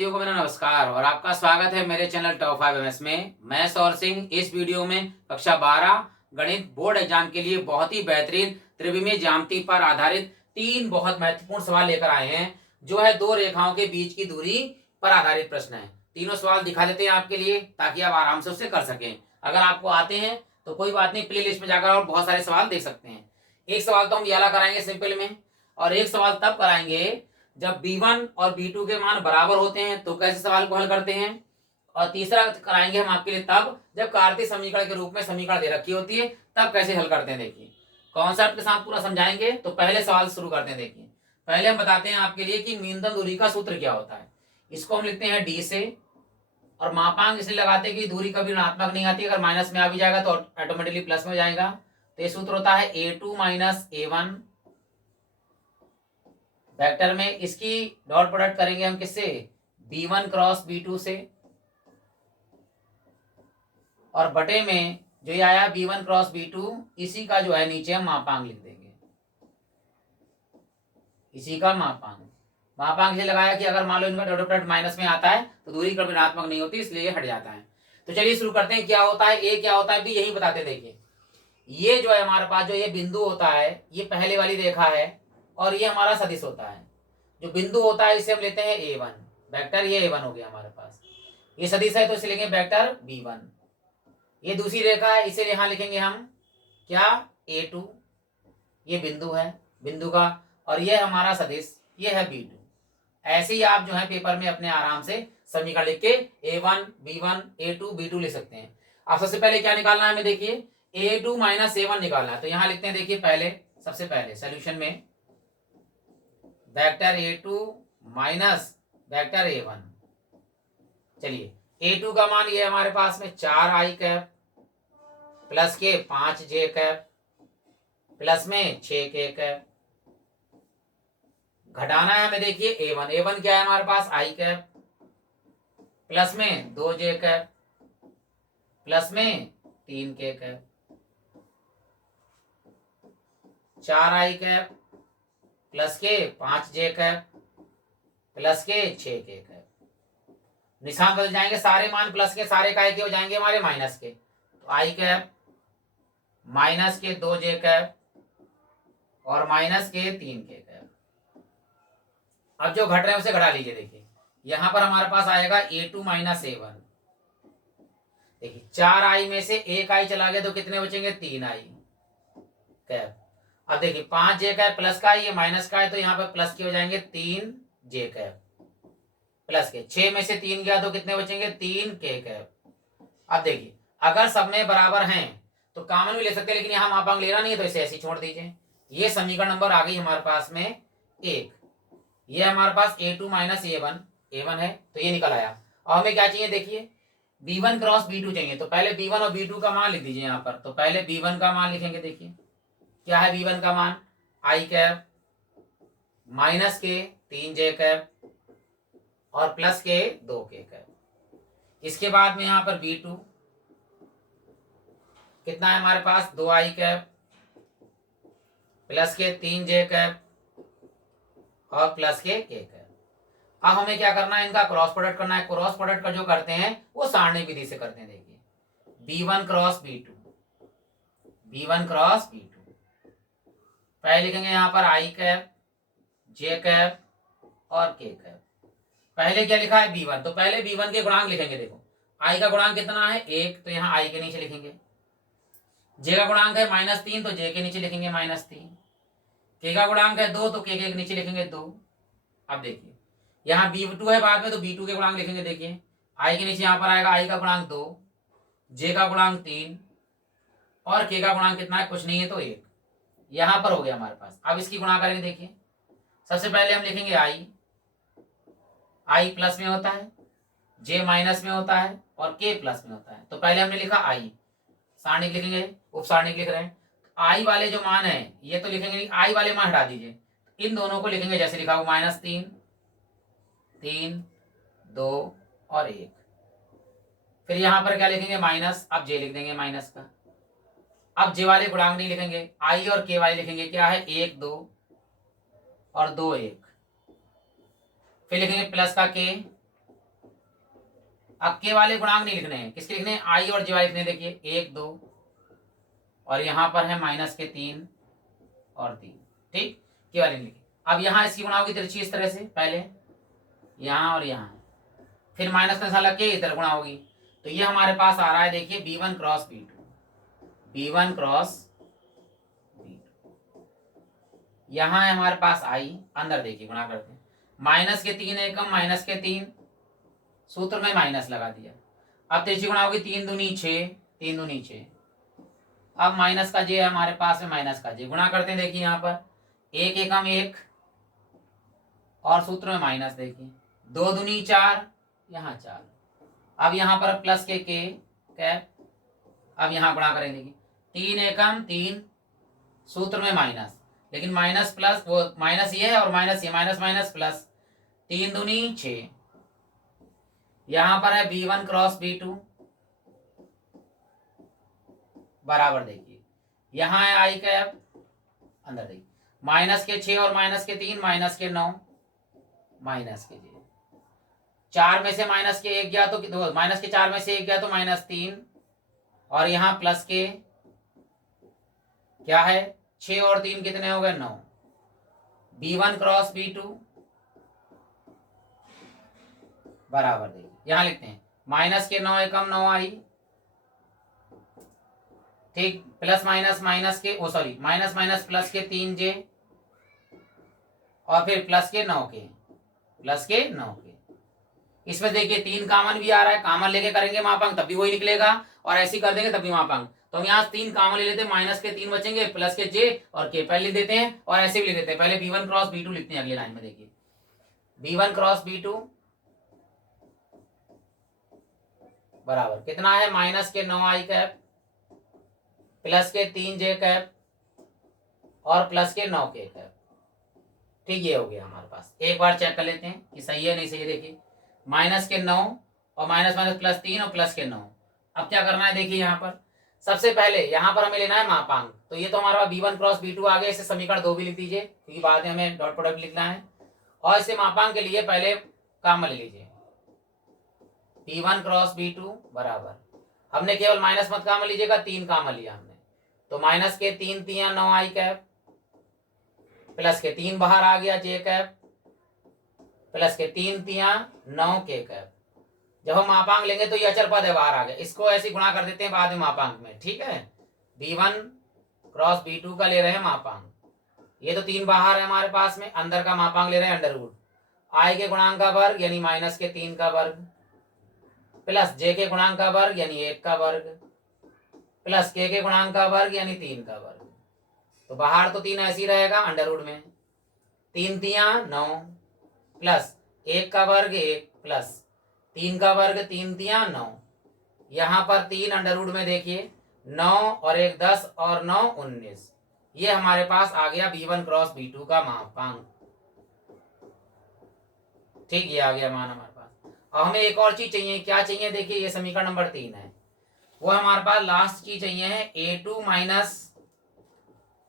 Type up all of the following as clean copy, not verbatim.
को मेरा नमस्कार और आपका स्वागत है मेरे चैनल टॉप 5 एमएस में। मैं सौर सिंह इस वीडियो में कक्षा 12 गणित बोर्ड एग्जाम के लिए बहुत ही बेहतरीन त्रिविमीय ज्यामिति पर आधारित तीन बहुत महत्वपूर्ण सवाल लेकर आए हैं, जो है दो रेखाओं के बीच की दूरी पर आधारित प्रश्न है। तीनों सवाल दिखा देते हैं आपके लिए ताकि आप आराम से उससे कर सकें। अगर आपको आते हैं तो कोई बात नहीं, प्ले लिस्ट में जाकर और बहुत सारे सवाल देख सकते हैं। एक सवाल तो हम ये वाला कराएंगे सिंपल में, और एक सवाल तब कराएंगे जब b1 और b2 के मान बराबर होते हैं तो कैसे सवाल को हल करते हैं। और तीसरा कराएंगे हम आपके लिए तब जब कार्तीय समीकरण के रूप में समीकरण दे रखी होती है, तब कैसे हल करते हैं। देखिए कॉन्सेप्ट के साथ पूरा समझाएंगे। तो पहले सवाल शुरू करते हैं। देखिए पहले हम बताते हैं आपके लिए कि न्यूनतम दूरी का सूत्र क्या होता है। इसको हम लिखते हैं d से, और मापांक इसलिए लगाते हैं कि दूरी कभी ऋणात्मक नहीं आती, अगर माइनस में आ भी जाएगा तो ऑटोमेटिकली प्लस में हो जाएगा। तो ये सूत्र होता है a2 माइनस a1। वेक्टर में इसकी डॉट प्रोडक्ट करेंगे हम किससे, b1 क्रॉस b2 से, और बटे में जो ये आया b1 क्रॉस b2, इसी का जो है नीचे हम मापांक लिख देंगे। इसी का मापांक से लगाया कि अगर मान लो इनका डॉट प्रोडक्ट माइनस में आता है तो दूरी कभी ऋणात्मक नहीं होती, इसलिए ये हट जाता है। तो चलिए शुरू करते हैं। क्या होता है ए, क्या होता है बी, यही बताते। देखिए ये जो है हमारे पास जो ये बिंदु होता है, ये पहले वाली रेखा है, और ये हमारा सदिश होता है। जो बिंदु होता है इसे हम लेते हैं a1 वेक्टर, ये a1 हो गया हमारे पास। ये सदिश है तो इसे लेंगे वेक्टर b1। ये दूसरी रेखा है, इसे यहां लिखेंगे हम क्या, a2। ये बिंदु है, बिंदु का, और ये हमारा सदिश, ये है b2। ऐसे ही आप जो है पेपर में अपने आराम से समीकरण लिख के a1 b1 a2 b2 लिख सकते हैं। अब सबसे पहले क्या निकालना है हमें, देखिए a2 माइनस a1 निकालना है। तो यहां लिखते हैं, देखिए पहले सबसे पहले सोल्यूशन में vector a2 minus vector a1। चलिए a2 का मान ये हमारे पास में 4i कैप प्लस के 5j कैप प्लस में 6k कैप। घटाना है हमें, देखिए a1 क्या है हमारे पास, i कैप प्लस में 2j कैप प्लस में 3k cap. 4i cap plus के 5j कैप प्लस के 6k कैप। निशान बदल जाएंगे, सारे मान प्लस के, सारे काय के हो जाएंगे हमारे माइनस के। तो i कैप माइनस के 2j कैप और माइनस के 3k कैप। अब जो घट रहे हैं उसे घटा लीजिए। देखिए यहां पर हमारे पास आएगा a2 माइनस a1। देखिए 4i में से 1i चला गया तो कितने बचेंगे, 3i कैप। अब देखिए 5j कैप प्लस का है, ये माइनस का है, तो यहाँ पर प्लस के हो जाएंगे 3j कैप प्लस के। 6 में से 3 गया तो कितने बचेंगे, 3k कैप। अब देखिए अगर सब में बराबर हैं तो कॉमन भी ले सकते हैं, लेकिन यहाँ मापांक लेना नहीं है तो इसे ऐसे छोड़ दीजिए। ये समीकरण नंबर आ गई हमारे पास में 1। ये हमारे पास a2 माइनस a1 है, तो ये निकल आया। और हमें क्या चाहिए, देखिए b1 क्रॉस b2 चाहिए। तो पहले b1 और b2 का मान लिख दीजिए यहाँ पर। तो पहले b1 का मान लिखेंगे। देखिए क्या है b1 का मान, i कैप माइनस के 3j कैप और प्लस के 2k कैप। इसके बाद में यहाँ पर b2 कितना है हमारे पास, 2i कैप प्लस के 3j कैप और प्लस के k कैप। अब हमें क्या करना है, इनका क्रॉस प्रोडक्ट करना है। क्रॉस प्रोडक्ट का जो करते हैं वो सारणी विधि से करते हैं। देखिए b1 cross b2, b1 cross b2। पहले लिखेंगे यहाँ पर i कैप j कैप और k कैप। पहले क्या लिखा है b1, तो पहले b1 के गुणांक लिखेंगे। देखो i का गुणांक कितना है, 1, तो यहाँ i के नीचे लिखेंगे। j का गुणांक है -3, तो j के नीचे लिखेंगे -3। k का गुणांक है 2, तो k के नीचे लिखेंगे 2। अब देखिए यहाँ b2 है बाद में, तो b2 के गुणांक लिखेंगे। देखिए i के नीचे यहाँ पर आएगा i का गुणांक 2, j का गुणांक 3 और k का गुणांक कितना है, कुछ नहीं है तो 1। यहाँ पर हो गया हमारे पास। अब इसकी गुणा करेंगे। देखिए सबसे पहले हम लिखेंगे i प्लस में होता है, j माइनस में होता है और k प्लस में होता है। तो पहले हमने लिखा i, सारणी लिखेंगे, उप सारणी लिख रहे हैं। i वाले जो मान है ये तो लिखेंगे नहीं, i वाले मान हटा दीजिए। इन दोनों को लिखेंगे जैसे लिखा हो, -3 3 2 और 1। फिर यहाँ पर क्या लिखेंगे, माइनस, अब j लिख देंगे माइनस का। अब j वाले गुणांक नहीं लिखेंगे, i और k वाले लिखेंगे। क्या है, 1 2 और 2 1। फिर लिखेंगे प्लस का k अब के वाले गुणांक नहीं लिखने हैं, किसके लिखने हैं, आई और जे वाले लिखने हैं। देखिए 1 2 और यहाँ पर है -3 और 3, ठीक, के वाले लिखे। अब यहाँ इसकी गुणा होगी तिरछी इस तरह से, पहले यहाँ और यहाँ, फिर माइनस का निशान लग के इधर गुणा होगी। तो ये हमारे पास आ रहा है, देखिए B1 cross B2, B1 cross B2। यहाँ है हमारे पास आई, अंदर देखिए गुणा करते हैं, -3 एकम -3, सूत्र में माइनस लगा दिया। अब तिरछी गुणा होगी 3 दूनी 6, 3 दूनी 6। अब माइनस का जे है हमारे पास में, माइनस का जे गुणा करते हैं। देखिए यहाँ पर 1 एकम 1 और सूत्र में माइनस, देखिए 2 दूनी 4, यहाँ 4। अब यहाँ पर प्लस के कैप, अब यहाँ गुणा करेंगे। देखिए 3 एकम 3, सूत्र में माइनस, लेकिन माइनस प्लस वो माइनस ये है और माइनस ये, माइनस माइनस प्लस, 3 दूनी 6। यहाँ पर है B1 क्रॉस B2 बराबर, देखिए यहाँ है आई कैप, अंदर देखिए -6 और -3, -9, -j। 4 में से -1 गया तो -4 में से 1 गया तो -3, और यहाँ प्लस के क्या है, 6 और 3 कितने हो गए, 9। B1 क्रॉस B2 बराबर, देखिए यहाँ लिखते हैं -9 एकम 9 आई, ठीक, प्लस माइनस के सॉरी माइनस माइनस प्लस के 3j, और फिर प्लस के 9 के। इसमें देखिए 3 कॉमन भी आ रहा है, कॉमन लेके करेंगे मापांक तब भी वही निकलेगा, और ऐसे ही कर देंगे तब भी मापांक। तो हम यहाँ 3 कॉमन ले लेते हैं, -3 बचेंगे, प्लस के j और k पहले लिख देते हैं, और ऐसे भी लिख देते हैं। पहले B1 क्रॉस B2 लिखते हैं अगली लाइन में। देखिए B1 क्रॉस B2 बराबर कितना है, -9 आई कैप प्लस के 3j कैप और प्लस के 9 के कैप, ठीक, ये हो गया हमारे पास। एक बार चेक कर लेते हैं कि सही है नहीं सही है। देखिए -9 और माइनस +3 और प्लस के 9। अब क्या करना है, देखिए यहाँ पर सबसे पहले यहाँ पर हमें लेना है मापांक। तो ये तो हमारा B1 क्रॉस B2 आ गया, इसे समीकरण 2 भी लिख दीजिए क्योंकि बाद में हमें डॉट प्रोडक्ट लिखना है। और इसे मापांक के लिए पहले कॉमन ले लीजिए, B1 क्रॉस B2 बराबर, हमने केवल माइनस मत कॉमन लीजिएगा, 3 कॉमन लिया हमने, तो -3 3 9 आई कैप प्लस के 3 बाहर आ गया j कैप प्लस के 3 9 के कैप। जब हम मापांक लेंगे तो ये अचर पद है, बाहर आ गया, इसको ऐसे गुणा कर देते हैं बाद में मापांक में, ठीक है। B1 क्रॉस B2 का ले रहे हैं मापांक, ये तो 3 बाहर है हमारे पास में, अंदर का मापांक ले रहे हैं अंडरवुड, आई के गुणांक का वर्ग यानी -3 का वर्ग प्लस j के गुणांक का वर्ग यानी 1 का वर्ग प्लस k के गुणांक का वर्ग यानी 3 का वर्ग। तो बाहर तो 3 ऐसे ही रहेगा अंडरवुड में, 3 9 प्लस 1 का वर्ग 1 प्लस 3 का वर्ग 3 9। यहाँ पर 3 अंडरवुड में देखिए 9 और 1 10 और 9 19। ये हमारे पास आ गया B1 क्रॉस B2 का मापांक, ठीक, ये आ गया मान हमारे पास। अब हमें एक और चीज चाहिए, क्या चाहिए, देखिए ये समीकरण नंबर 3 है, वो हमारे पास लास्ट चीज चाहिए है A2 माइनस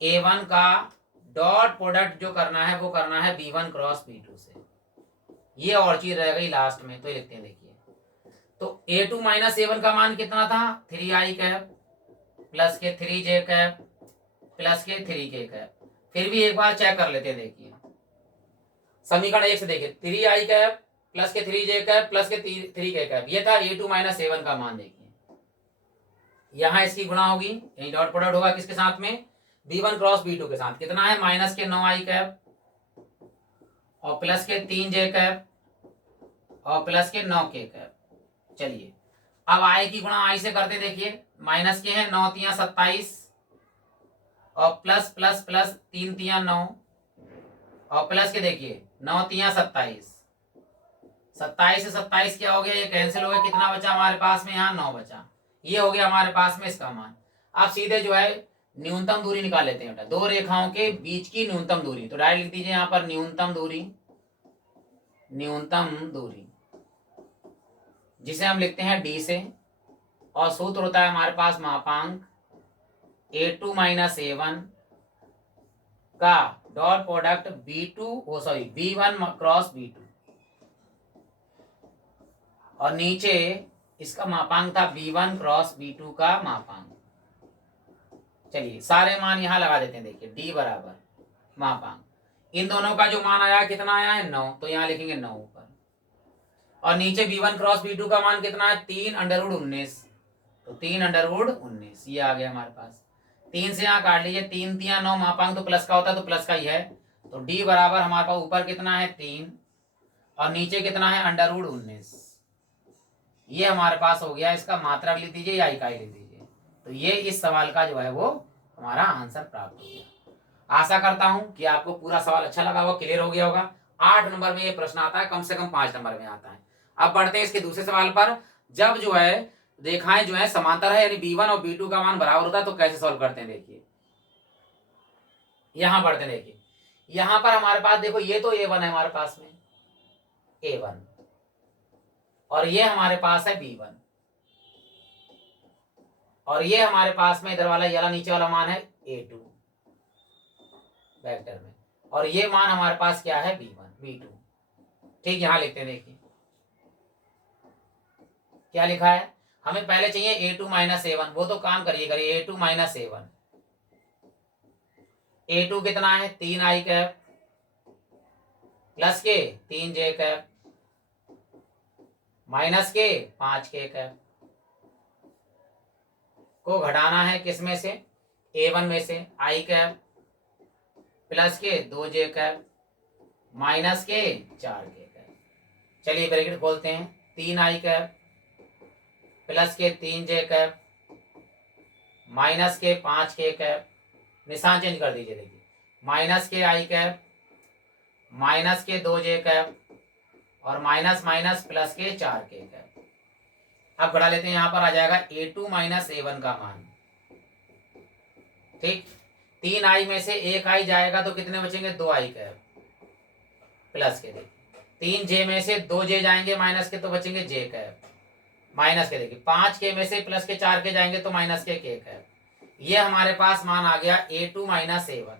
A1 का डॉट प्रोडक्ट जो करना है वो करना है B1 क्रॉस B2 से। ये और चीज रह गई लास्ट में, तो ये लिखते हैं। देखिए तो A2 माइनस A1 का मान कितना था, 3i कैप प्लस के 3j कैप प्लस के 3k कैप। फिर भी एक बार चेक कर लेते हैं, देखिए समीकरण 1 से देखिए 3i कैप प्लस के 3j कैप प्लस के 3k कैप, ये था A2 माइनस A1 का मान। देखिए यहाँ इसकी गुणा होगी, यही डॉट प्रोडक्ट होगा किसके साथ में, B1 क्रॉस B2 के साथ, कितना है -9i कैप और प्लस के 3j कैप और प्लस के 9k कैप। चलिए अब आई की गुणा आई से करते, देखिए माइनस के हैं 9 3 27 और प्लस प्लस प्लस 3 3 9 और प्लस के देखिए 9 3 27, 27 से 27 क्या हो गया, ये कैंसिल हो गया, कितना बचा हमारे पास में, यहाँ 9 बचा। ये हो गया हमारे पास में इसका मान। अब सीधे जो है न्यूनतम दूरी निकाल लेते हैं बेटा, दो रेखाओं के बीच की न्यूनतम दूरी। तो डायरेक्ट लिख दीजिए यहाँ पर न्यूनतम दूरी जिसे हम लिखते हैं d से, और सूत्र होता है हमारे पास मापांक A2 माइनस A1 का dot product B1 cross B2, और नीचे इसका मापांक था b1 क्रॉस b2 का मापांक। चलिए सारे मान यहाँ लगा देते हैं। देखिए d बराबर मापांक, इन दोनों का जो मान आया कितना आया है 9, तो यहाँ लिखेंगे 9 ऊपर। और नीचे b1 क्रॉस b2 का मान कितना है 3 अंडर रूट 19, तो 3 अंडर रूट 19 ये आ गया हमारे पास। 3 से यहाँ काट लीजिए, 3 3 9, मापांक तो प्लस का होता है तो प्लस का ही है। तो d बराबर हमारे पास ऊपर कितना है 3 और नीचे कितना है अंडर रूट 19। ये हमारे पास हो गया। इसका मात्रक लिख दीजिए या इकाई लिख दीजिए। तो ये इस सवाल का जो है वो हमारा आंसर प्राप्त हो गया। आशा करता हूं कि आपको पूरा सवाल अच्छा लगा होगा, क्लियर हो गया होगा। 8 नंबर में ये प्रश्न आता है, कम से कम 5 नंबर में आता है। अब बढ़ते हैं इसके दूसरे सवाल पर। जब जो है रेखाएं जो है समांतर है, यानी b1 और b2 का मान बराबर होता है, तो कैसे सॉल्व करते हैं देखिए। यहां बढ़ते हैं। देखिए यहां पर हमारे पास देखो, ये तो a1 है हमारे पास में, a1, और ये हमारे पास है b1, और ये हमारे पास में इधर वाला ये वाला नीचे वाला मान है a2 वेक्टर में, और ये मान हमारे पास क्या है b1 b2। ठीक, यहां लिखते हैं। देखिए क्या लिखा है, हमें पहले चाहिए a2 माइनस a1, वो तो काम करिए a2 माइनस a1। a2 कितना है 3i कैप प्लस के 3j कैप माइनस के 5k कैप को घटाना है किस में से, a1 में से, i कैप प्लस के 2j कैप माइनस के 4k कैप। चलिए ब्रैकेट खोलते हैं, 3i कैप प्लस के 3j कैप माइनस के 5k कैप, निशान चेंज कर दीजिए। देखिए माइनस के i कैप माइनस के 2j कैप और माइनस माइनस प्लस के 4k कैप। अब बढ़ा लेते हैं, यहां पर आ जाएगा a2 माइनस a1 का मान। ठीक, 3i में से 1i जाएगा तो कितने बचेंगे 2i कैप प्लस के। देखिए 3j में से 2j जाएंगे माइनस के तो बचेंगे j कैप माइनस के। देखिए 5k में से प्लस के 4k जाएंगे तो माइनस के k कैप। ये हमारे पास मान आ गया a2 माइनस a1।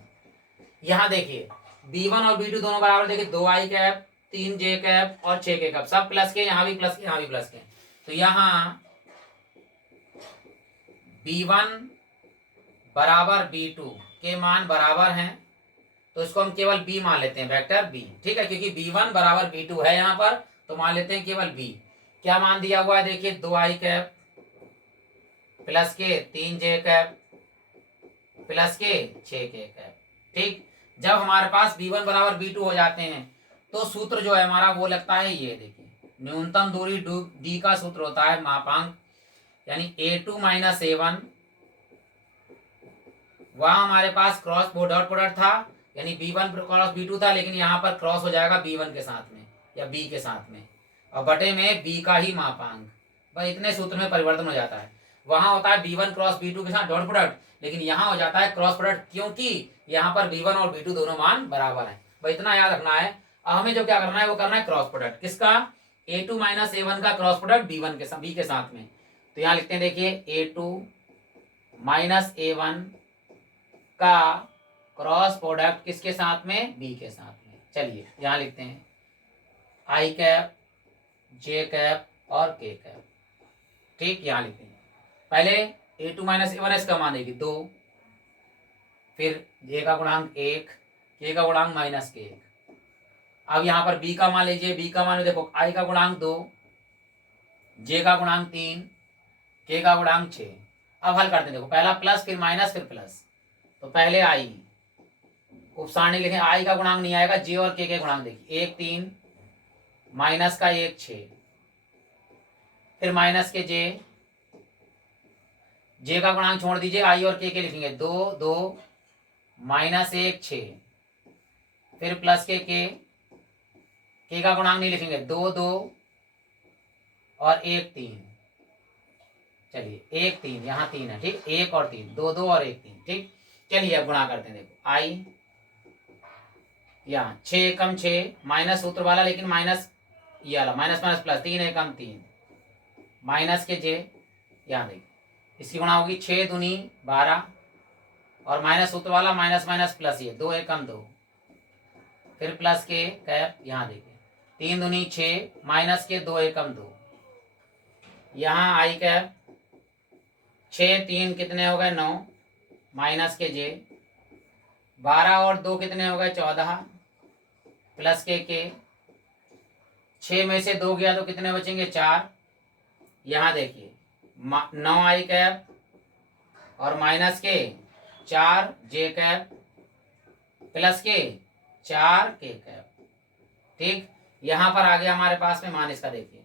यहाँ देखिए b1 और b2 दोनों बराबर, देखिए 2i कैप 3j कैप और 6k कैप, सब प्लस के, यहाँ भी प्लस के यहाँ भी प्लस के। तो यहाँ b1 बराबर b2 के मान बराबर हैं, तो इसको हम केवल b मान लेते हैं, वेक्टर b। ठीक है, क्योंकि b1 बराबर b2 है यहाँ पर, तो मान लेते हैं केवल b। क्या मान दिया हुआ है देखिए 2i कैप प्लस के 3j कैप प्लस के 6k कैप। ठीक, जब हमारे पास b1 बराबर b2 हो जाते हैं तो सूत्र जो है हमारा वो लगता है ये। देखिए न्यूनतम दूरी d का सूत्र होता है मापांक, यानी a2 माइनस a1। वहां हमारे पास क्रॉस डॉट प्रोडक्ट था, यानी b1 क्रॉस b2 था, लेकिन यहाँ पर क्रॉस हो जाएगा b1 के साथ में या b के साथ में, और बटे में b का ही मापांक। बस इतने सूत्र में परिवर्तन हो जाता है। वहां होता है b1 क्रॉस b2 के साथ डॉट प्रोडक्ट, लेकिन यहाँ हो जाता है क्रॉस प्रोडक्ट, क्योंकि यहाँ पर b1 और b2 दोनों मान बराबर हैं। बस इतना याद रखना है। अब हमें जो क्या करना है वो करना है क्रॉस प्रोडक्ट किसका, a2 माइनस a1 का क्रॉस प्रोडक्ट b1 के साथ b के साथ में। तो यहाँ लिखते हैं, देखिए a2 माइनस a1 का क्रॉस प्रोडक्ट किसके साथ में, b के साथ में। चलिए यहाँ लिखते हैं i कैप j कैप और k कैप। ठीक, यहाँ लिखते हैं पहले a2 माइनस a1 इसका मान देगी 2, फिर j का गुणांक 1, k का गुणांक माइनस के 1। अब यहाँ पर b का मान लीजिए, b का मान देखो i का गुणांक 2, j का गुणांक 3, k का गुणांक 6। अब हल करते हैं, देखो पहला प्लस फिर माइनस फिर प्लस, तो पहले i उप सारणी लिखें, i का गुणांक नहीं आएगा, j और k के गुणांक देखिए 1 3 माइनस का 1 6, फिर माइनस के j का गुणांक छोड़ दीजिए, i और k के लिखेंगे 2 2 माइनस 1 6, फिर प्लस के k का गुणांक नहीं लिखेंगे 2 2 और 1 3। चलिए 1 3 यहाँ 3 है, ठीक, 1 और 3 2 2 और 1 3। ठीक, चलिए अब गुणा करते हैं। देखो i यहाँ 6 एकम 6 माइनस सूत्र वाला, लेकिन माइनस ये वाला माइनस माइनस प्लस 3 एकम 3 माइनस के j, यहाँ देखिए इसकी गुणा होगी 6 दूनी 12 और माइनस सूत्र वाला माइनस माइनस प्लस, ये 2 एकम 2, फिर प्लस के कैप, यहाँ देखिए 3 दूनी 6 माइनस के 2 एकम 2 यहाँ आई कैप 6 3 कितने हो गए 9 माइनस के जे 12 और 2 कितने हो गए 14 प्लस के 6 में से 2 गया तो कितने बचेंगे 4। यहाँ देखिए 9 आई कैप और माइनस के 4 जे कैप प्लस के 4 के कैप। ठीक, यहाँ पर आ गया हमारे पास में मान। इसका देखिए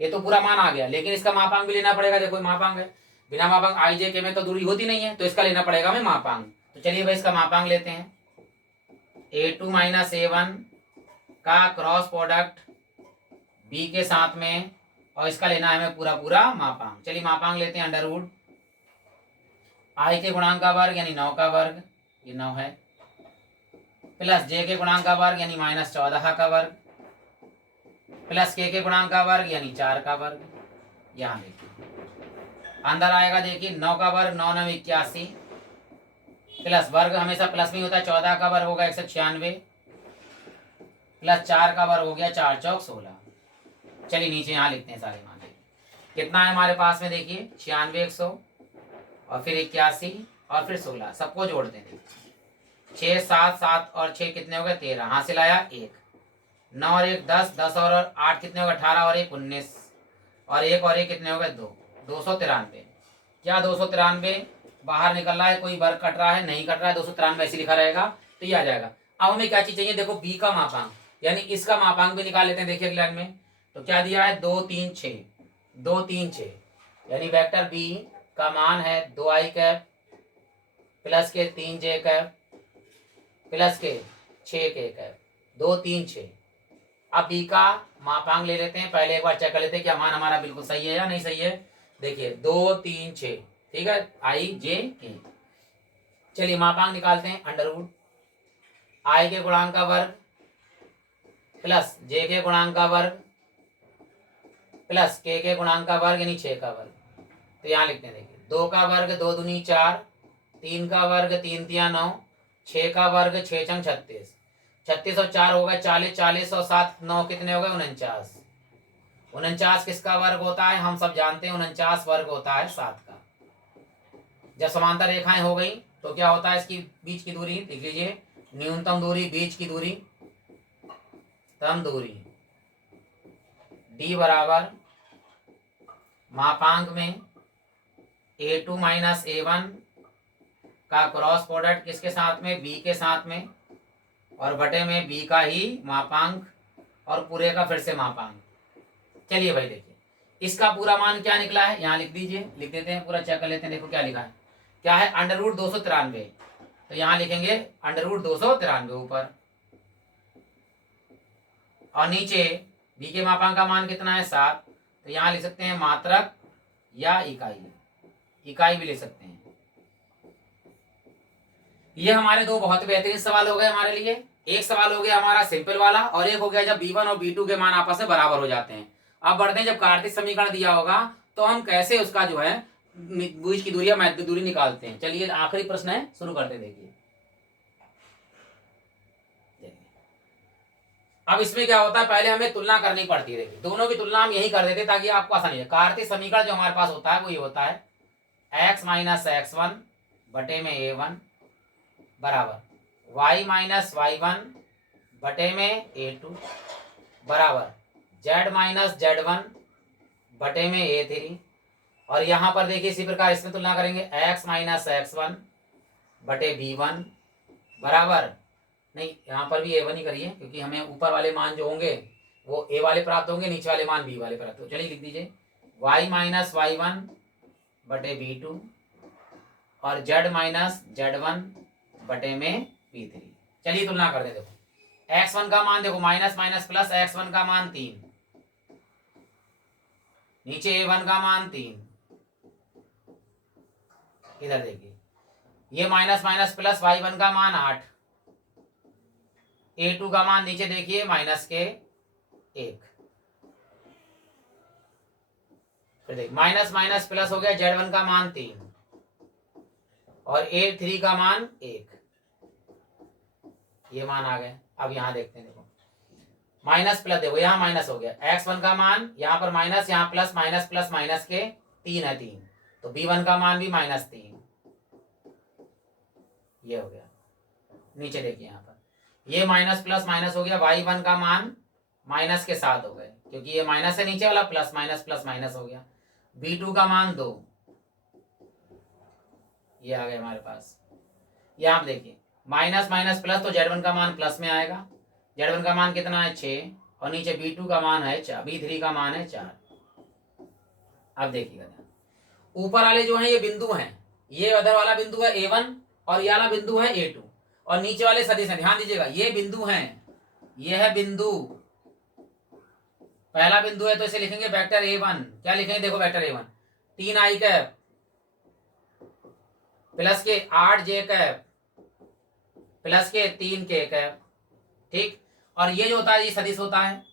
ये तो पूरा मान आ गया, लेकिन इसका मापांक भी लेना पड़ेगा। देखो मापांक है, बिना मापांक आई जे के में तो दूरी होती नहीं है, तो इसका लेना पड़ेगा हमें मापांक। तो चलिए भाई इसका मापांक लेते हैं। A2 माइनस A1 का क्रॉस प्रोडक्ट B के साथ में, और इसका लेना है हमें पूरा पूरा मापांक। चलिए मापांक लेते हैं। अंडर रूट आई के गुणांक का वर्ग यानी 9 का वर्ग, ये 9 है, प्लस जे के गुणांक का वर्ग यानी माइनस 14 का वर्ग, प्लस के गुणांक का वर्ग यानी 4 का वर्ग। यहाँ देखिए अंदर आएगा, देखिए 9 का वर्ग 9 9 81, प्लस वर्ग हमेशा प्लस में होता है, 14 का वर्ग होगा 196, प्लस 4 का वर्ग हो गया 4 चौक 16। चलिए नीचे यहाँ लिखते हैं सारे मान। देखिए कितना है हमारे पास में, देखिए 96 100 और फिर 81 और फिर 16, सबको जोड़ते हैं। 6 7 7 और 6 कितने हो गए 13, हासिल आया 1, 9 और 1 10, 10 और 8 कितने हो गए 18 और 1 19, और 1 और 1 कितने हो गए 2, 293। क्या 293 बाहर निकल रहा है, कोई वर्ग कट रहा है, नहीं कट रहा है, 293 ऐसे लिखा रहेगा तो ये आ जाएगा। अब हमें क्या चीज चाहिए, देखो बी का मापांक, यानी इसका मापांक भी निकाल लेते हैं। देखिए अगले लाइन में तो क्या दिया है 2 3 6, 2 3 6, यानी वेक्टर बी का मान है 2 आई कैप प्लस के 3 जे कैप प्लस के 6 के कैप, 2 3 6। अब बी का मापांक ले लेते हैं। पहले एक बार चेक कर लेते हैं कि मान हमारा बिल्कुल सही है या नहीं सही है। देखिए 2 3 6, ठीक है, आई जे के। चलिए मापांक निकालते हैं। अंडर रूट आई के गुणांक का वर्ग प्लस जे के गुणांक का वर्ग प्लस के गुणांक का वर्ग यानी 6 का वर्ग। तो यहाँ लिखते हैं, देखिए 2 का वर्ग 2 दूनी 4, 3 का वर्ग 3 तिया 9, 6 का वर्ग 6 चंग 36, 36 और 4 हो गए 40, 40 और 7 9 कितने हो गए 49। 49 किसका वर्ग होता है, हम सब जानते हैं 49 वर्ग होता है 7 का। जब समांतर रेखाएं हो गई तो क्या होता है, इसकी बीच की दूरी लिख लीजिए, न्यूनतम दूरी बीच की दूरी तम दूरी d बराबर मापांक में A2 माइनस A1 का क्रॉस प्रोडक्ट किसके साथ में, B के साथ में, और बटे में B का ही मापांक और पूरे का फिर से मापांक। चलिए भाई देखिए इसका पूरा मान क्या निकला है, यहाँ लिख दीजिए, लिख देते हैं, पूरा चेक कर लेते हैं। देखो क्या लिखा है, क्या है अंडर रूट 293, तो यहाँ लिखेंगे अंडर रूट 293 ऊपर, और नीचे बी के मापांक का मान कितना है 7, तो यहाँ लिख सकते हैं मात्रक या इकाई, इकाई भी ले सकते हैं। ये हमारे दो बहुत बेहतरीन सवाल हो गए हमारे लिए। एक सवाल हो गया हमारा सिंपल वाला, और एक हो गया जब b1 और b2 के मान आपस में बराबर हो जाते हैं। अब बढ़ते हैं, जब कार्तीय समीकरण दिया होगा तो हम कैसे उसका जो है बीच की दूरी या मध्य दूरी निकालते हैं। चलिए आखिरी प्रश्न है, शुरू करते हैं। देखिए अब इसमें क्या होता है, पहले हमें तुलना करनी पड़ती है। देखिए दोनों की तुलना हम यही कर देते ताकि आपको आसानी है। कार्तीय समीकरण जो हमारे पास होता है वो ये होता है x माइनस x1 बटे में a1 बराबर y माइनस y1 बटे में a2 बराबर z माइनस z1 बटे में a3, और यहाँ पर देखिए इसी प्रकार इसमें तुलना करेंगे x माइनस x1 बटे b1 बराबर, नहीं यहाँ पर भी a1 ही करिए क्योंकि हमें ऊपर वाले मान जो होंगे वो a वाले प्राप्त होंगे, नीचे वाले मान b वाले प्राप्त होंगे। चलिए लिख दीजिए y माइनस y1 बटे b2 और z माइनस z1 बटे में b3। चलिए तुलना कर दे। देखो x1 का मान देखो माइनस माइनस प्लस, x1 का मान 3, नीचे a1 का मान 3, इधर देखिए ये माइनस माइनस प्लस, y1 का मान 8, a2 का मान नीचे देखिए माइनस के 1, फिर देखिए माइनस माइनस प्लस हो गया, z1 का मान 3 और a3 का मान 1, ये मान आ गए। अब यहां देखते हैं, देखो माइनस प्लस, देखो यहाँ माइनस हो गया, x1 का मान यहाँ पर माइनस, यहाँ प्लस माइनस प्लस माइनस के 3 है 3, तो b1 का मान भी -3, ये हो गया। नीचे देखिए यहाँ पर ये माइनस प्लस माइनस हो गया, y1 का मान माइनस के 7 हो गए, क्योंकि ये माइनस है नीचे वाला, प्लस माइनस प्लस माइनस हो गया। b2 का मान 2, ये आ गया हमारे पास। यहाँ आप देखिए माइनस माइनस प्लस, तो z1 का मान प्लस में आएगा, z1 का मान कितना है 6, और नीचे b2 का मान है 4, b3 का मान है 4। अब देखिएगा ऊपर वाले जो हैं ये बिंदु हैं, ये अदर वाला बिंदु है a1 और ये वाला बिंदु है a2, और नीचे वाले सदिश हैं, ध्यान दीजिएगा ये बिंदु हैं, ये है बिंदु, पहला बिंदु है तो इसे लिखेंगे वेक्टर a1, क्या लिखेंगे देखो vector a1 3i cap plus के 8j कैप प्लस के 3k कैप, ठीक। और ये जो होता है ये सदिश होता है,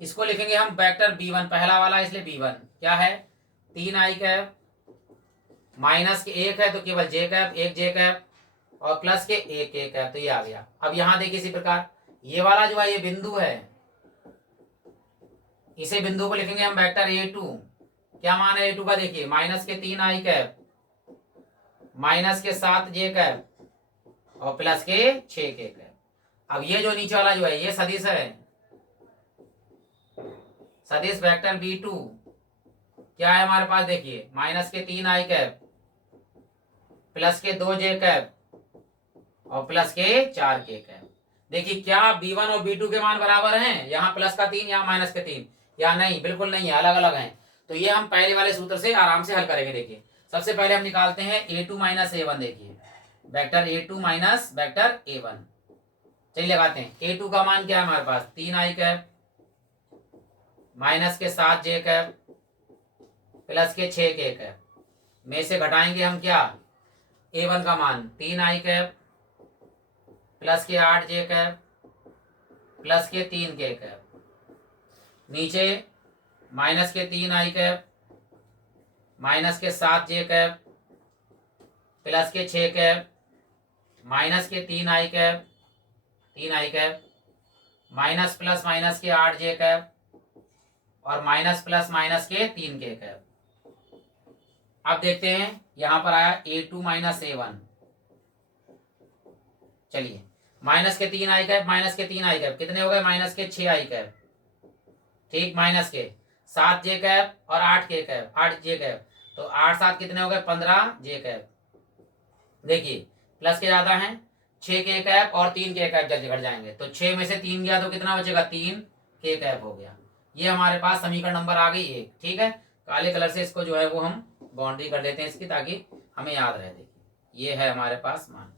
इसको लिखेंगे हम वेक्टर b1, पहला वाला इसलिए b1 क्या है 3i कैप माइनस के 1 है तो केवल j कैप, 1j कैप और प्लस के 1k कैप, तो ये आ गया। अब यहां देखिए इसी प्रकार ये वाला जो है ये बिंदु है, इसे बिंदु को लिखेंगे हम वेक्टर a2, क्या मान है a2 का देखिए माइनस के 3i कैप माइनस के 7j कैप और प्लस के 6k कैप। अब ये जो नीचे वाला जो है ये सदिश है, सदिश वेक्टर b2 क्या है हमारे पास देखिए माइनस के 3i कैप प्लस के 2j कैप और प्लस के 4k कैप। देखिए क्या b1 और b2 के मान बराबर हैं, यहाँ प्लस का 3 यहाँ माइनस के 3, या नहीं, बिल्कुल नहीं है, अलग अलग हैं। तो ये हम पहले वाले सूत्र से आराम से हल करेंगे। देखिए सबसे पहले हम निकालते हैं a2 माइनस a1, देखिए vector a2 minus vector a1, चलिए लगाते हैं। a2 का मान क्या है हमारे पास 3i कैप माइनस के 7j कैप प्लस के 6k कैप, में से घटाएंगे हम क्या a1 का मान 3i कैप प्लस के 8j कैप प्लस के 3k कैप, नीचे माइनस के 3i कैप माइनस के 7j कैप प्लस के 6 कैप माइनस के 3i cap minus plus minus के 8j कैप और माइनस प्लस माइनस के 3k कैप। अब देखते हैं यहां पर आया a2 माइनस a1, चलिए माइनस के 3i कैप माइनस के 3i कैप कितने हो गए माइनस के 6i कैप, ठीक, माइनस के 7j कैप और 8k कैप 8j कैप, तो 8 7 कितने हो गए 15j कैप। देखिए प्लस के ज्यादा हैं 6k कैप और 3k कैप जल्दी घट जाएंगे, तो 6 में से 3 गया तो कितना बचेगा 3k कैप हो गया। ये हमारे पास समीकरण नंबर आ गई 1, ठीक है। काले कलर से इसको जो है वो हम बाउंड्री कर देते हैं इसकी, ताकि हमें याद रहे। देखिए ये है हमारे पास मान,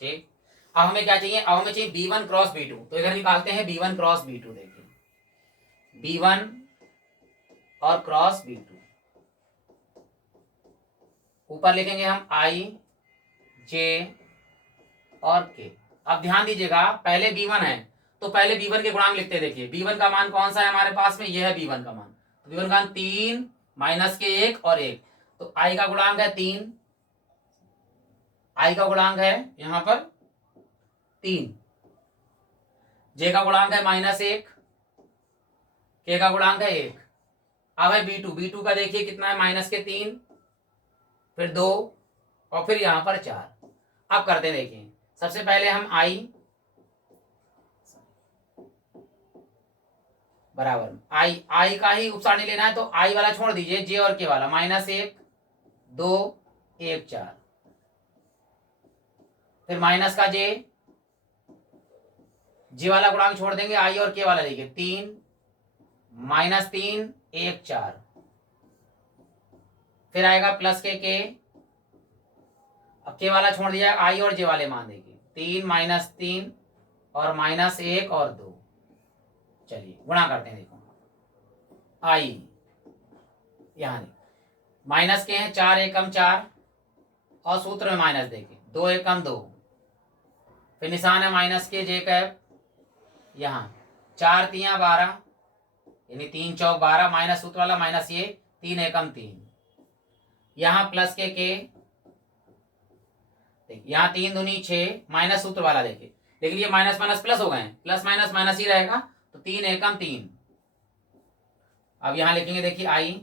ठीक। अब हमें क्या चाहिए, अब हमें चाहिए b1 क्रॉस b2, तो इधर निकालते हैं b1 क्रॉस b2। देखिए b1 और क्रॉस b2 ऊपर लिखेंगे हम i j और k। अब ध्यान दीजिएगा पहले b1 है तो पहले b1 के गुणांक लिखते हैं। देखिए b1 का मान कौन सा है हमारे पास में, यह है b1 का मान, तो b1 का मान 3 माइनस के 1 और 1, तो i का गुणांक है 3, i का गुणांक है यहां पर 3, j का गुणांक है -1, k का गुणांक है 1। अब है b2 का देखिए कितना है माइनस के 3 फिर 2 और फिर यहां पर 4। अब करते हैं, देखिए सबसे पहले हम i बराबर i का ही उपसारणी लेना है, तो i वाला छोड़ दीजिए, j और k वाला -1 2 1 4, फिर माइनस का j वाला गुणांक छोड़ देंगे, i और k वाला देखिए 3 -3 1 4, फिर आएगा प्लस के k, अब k वाला छोड़ दिया, i और j वाले मान देखिए 3 -3 और -1 और 2। चलिए गुणा करते हैं, देखो i यहाँ माइनस के हैं 4 एकम 4 और सूत्र में माइनस देखिए 2 एकम 2, फिर निशान है माइनस के j कैप, यहाँ 4 तियां 12 यानी 3 चौक 12 माइनस सूत्र वाला माइनस ये 3 एकम 3, यहाँ प्लस के देखिए यहाँ 3 दूनी 6 माइनस सूत्र वाला देखिए, लेकिन ये माइनस माइनस प्लस हो गए हैं, प्लस माइनस माइनस ही रहेगा, तो 3 एकम 3। अब यहाँ लिखेंगे देखिए आई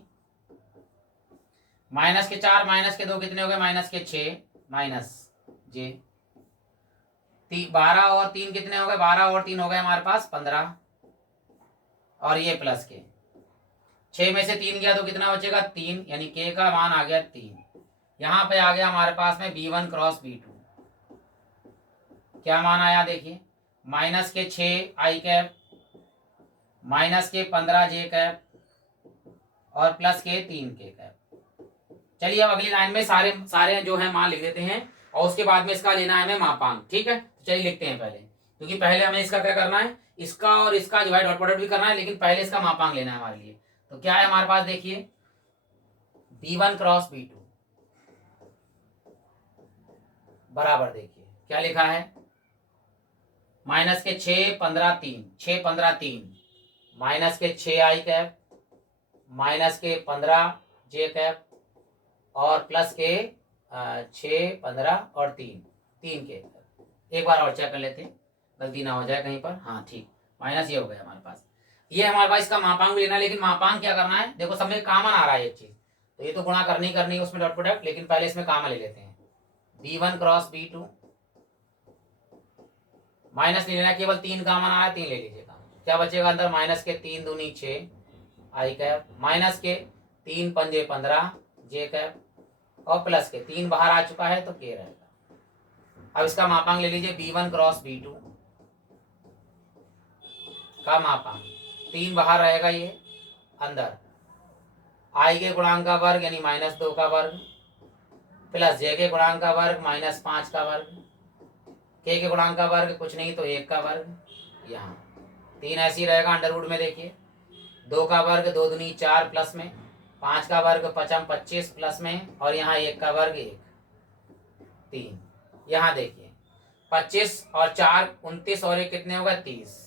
माइनस के 4 माइनस के 2 कितने हो गए, माइनस के 6 माइनस जे 12 और 3 कितने हो गए, 12 और 3 हो गए हमारे पास 15, और ये प्लस के 6 में से 3 गया तो कितना बचेगा 3, यानी के का मान आ गया 3। यहाँ पे आ गया हमारे पास में b1 क्रॉस b2, क्या मान आया देखिए, माइनस के 6 आई कैप माइनस के 15 जे कैप और प्लस के 3 के कैप। चलिए अब अगली लाइन में सारे सारे जो है मान लिख देते हैं, और उसके बाद में इसका लेना है हमें मापांक। ठीक है, तो चलिए लिखते हैं पहले, क्योंकि पहले हमें इसका क्या करना है, इसका और इसका जो है डॉट प्रोडक्ट भी करना है, लेकिन पहले इसका मापांक लेना है हमारे लिए। तो क्या है हमारे पास देखिए, b1 क्रॉस b2 बराबर देखिए क्या लिखा है, माइनस के 6 15 3 6 15 3 माइनस के 6 आई कैप माइनस के 15 जे कैप और प्लस के 6 15 और 3 3 के। एक बार और चेक कर लेते हैं, गलती ना हो जाए कहीं पर। हाँ ठीक, माइनस ये हो गया हमारे पास, ये हमारे पास इसका मापांक भी लेना है, लेकिन मापांक क्या करना है, देखो सब में कॉमन आ रहा है एक चीज, तो ये तो गुणा करनी है उसमें डॉट प्रोडक्ट, लेकिन पहले इसमें कॉमन ले लेते हैं, b1 क्रॉस b2 माइनस नहीं लेना, केवल 3 कॉमन आ रहा है, 3 ले लीजिएगा, क्या बचेगा अंदर, माइनस के 3 दूनी 6 आई कैप माइनस के 3 पंजे 15 जे कैप और प्लस के 3 बाहर आ चुका है तो के रहेगा। अब इसका मापांक ले लीजिए, b1 क्रॉस b2 का मापांक, 3 बाहर रहेगा, ये अंदर आई के गुणांक का वर्ग यानी -2 का वर्ग प्लस जे के गुणांक का वर्ग -5 का वर्ग, के गुणांक का वर्ग कुछ नहीं तो 1 का वर्ग, यहाँ 3 ऐसी रहेगा अंडर रूट में देखिए, 2 का वर्ग 2 दूनी 4 प्लस में 5 का वर्ग 5 25 प्लस में, और यहाँ 1 का वर्ग 1 3। यहाँ देखिए 25 और 4 29 और 1 कितने होगा 30,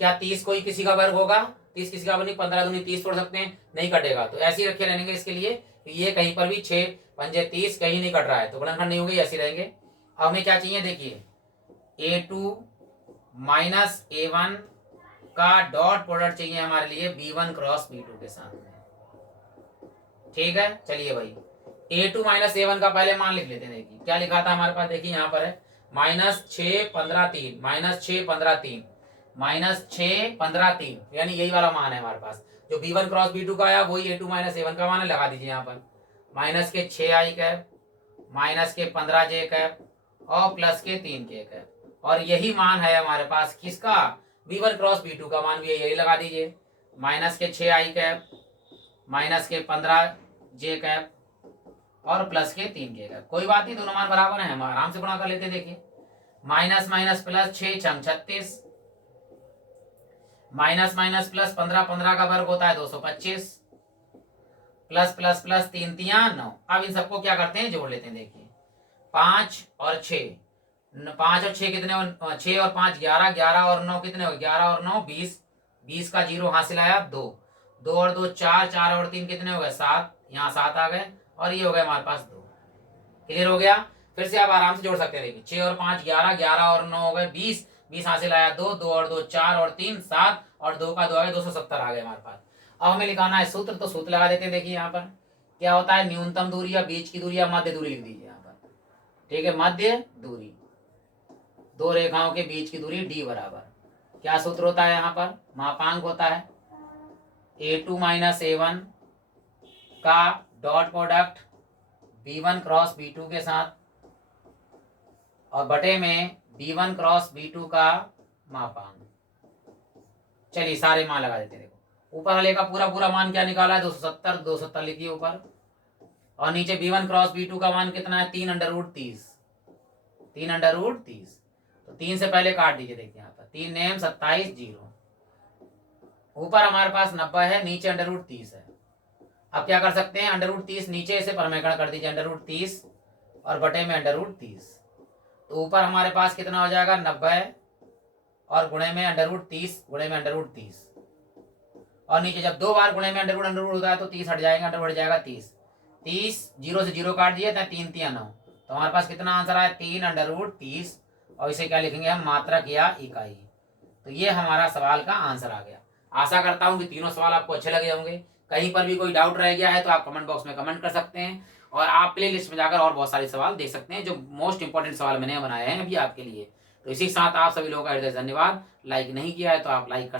क्या 30 कोई किसी का वर्ग होगा, 30 किसी का वर्ग नहीं, 15 दूनी 30 तोड़ सकते हैं, नहीं कटेगा, तो ऐसे ही रखे रहेंगे इसके लिए, ये कहीं पर भी 6 पंजे 30 कहीं नहीं कट रहा है, तो गुणनखंड नहीं होगी, ऐसे रहेंगे। अब हमें क्या चाहिए देखिए, a2 माइनस a1 का डॉट प्रोडक्ट चाहिए हमारे लिए b1 क्रॉस b2 के साथ में। ठीक है, चलिए भाई a2 माइनस a1 का पहले मान लिख लेते हैं, देखिए क्या लिखा था हमारे पास, देखिए यहाँ पर है -6 15 3 -6 15 3 -6 15 3, यानी यही वाला मान है हमारे पास, जो b1 क्रॉस b2 का आया वही a2 माइनस a1 का मान है, लगा दीजिए यहाँ पर, माइनस के 6 आई कैप माइनस के 15 जे कैप और प्लस के 3 के कैप, और यही मान है हमारे पास किसका, b1 क्रॉस b2 का मान भी है, यही लगा दीजिए, माइनस के 6 आई कैप माइनस के 15 जे कैप और प्लस के 3 के कैप। कोई बात नहीं, दोनों मान बराबर हैं, हम आराम से गुणा कर लेते हैं। देखिए minus minus plus 6 छंग 36 minus minus plus 15 15 का वर्ग होता है 225 प्लस प्लस प्लस 3 3 9। अब इन सबको क्या करते हैं, जोड़ लेते हैं। देखिए 5 और 6 5 और 6 कितने, 6 और 5 11 11 और 9 कितने हो, 11 और 9 20 20 का जीरो हासिल आया 2 2 और 2 4 4 और 3 कितने हो गए 7, यहाँ 7 आ गए, और ये हो गए हमारे पास 2। क्लियर हो गया, फिर से आप आराम से जोड़ सकते हैं। देखिए 6 और 5 11 11 और 9 हो गए 20 20 हासिल आया 2 2 और 2 4 और 3 7 और 2 का 2 आ गया 270 आ गए हमारे पास। अब हमें लिखाना है सूत्र, तो सूत्र लगा देते हैं। देखिए यहाँ पर क्या होता है, न्यूनतम दूरी या बीच की दूरी या मध्य दूरी लिख दीजिए यहाँ पर। ठीक है, मध्य दूरी, दो रेखाओं के बीच की दूरी d बराबर, क्या सूत्र होता है यहाँ पर, मापांक होता है a2 माइनस a1 का dot product b1 cross b2 के साथ और बटे में b1 क्रॉस b2 का मापांक। चलिए सारे मान लगा देते हैं। देखो ऊपर वाले का पूरा पूरा मान क्या निकाला है, 270 270 लिखिए ऊपर, और नीचे b1 क्रॉस b2 का मान कितना है 3 अंडर रूट 30 3 अंडर रूट 30, तो 3 से पहले काट दीजिए। देखिए यहाँ पर 3 नेम 27 जीरो, ऊपर हमारे पास 90 है, नीचे अंडर रूट 30 है। अब क्या कर सकते हैं, अंडर रूट 30 नीचे से परमेकरण कर दीजिए, अंडर रूट 30 और बटे में अंडर रूट 30, तो ऊपर हमारे पास कितना हो जाएगा 90 और गुणे में अंडर रूट 30 गुणे में अंडर रूट 30, और नीचे जब 2 बार गुणे में अंडर रूट होता है तो 30 हट जाएगा, अंडर हट जाएगा 30 30 जीरो से जीरो काट दिए, 3 3 9, तो हमारे पास कितना आंसर आया, 3/30। और इसे क्या लिखेंगे हम, मात्रक या इकाई। तो ये हमारा सवाल का आंसर आ गया। आशा करता हूँ कि तीनों सवाल आपको अच्छे लगे होंगे। कहीं पर भी कोई डाउट रह गया है तो आप कमेंट बॉक्स में कमेंट कर सकते हैं, और आप प्ले लिस्ट में जाकर और बहुत सारे सवाल देख सकते हैं जो मोस्ट इंपॉर्टेंट सवाल मैंने बनाए हैं अभी आपके लिए। तो इसी के साथ आप सभी लोगों का हृदय धन्यवाद। लाइक नहीं किया है तो आप लाइक कर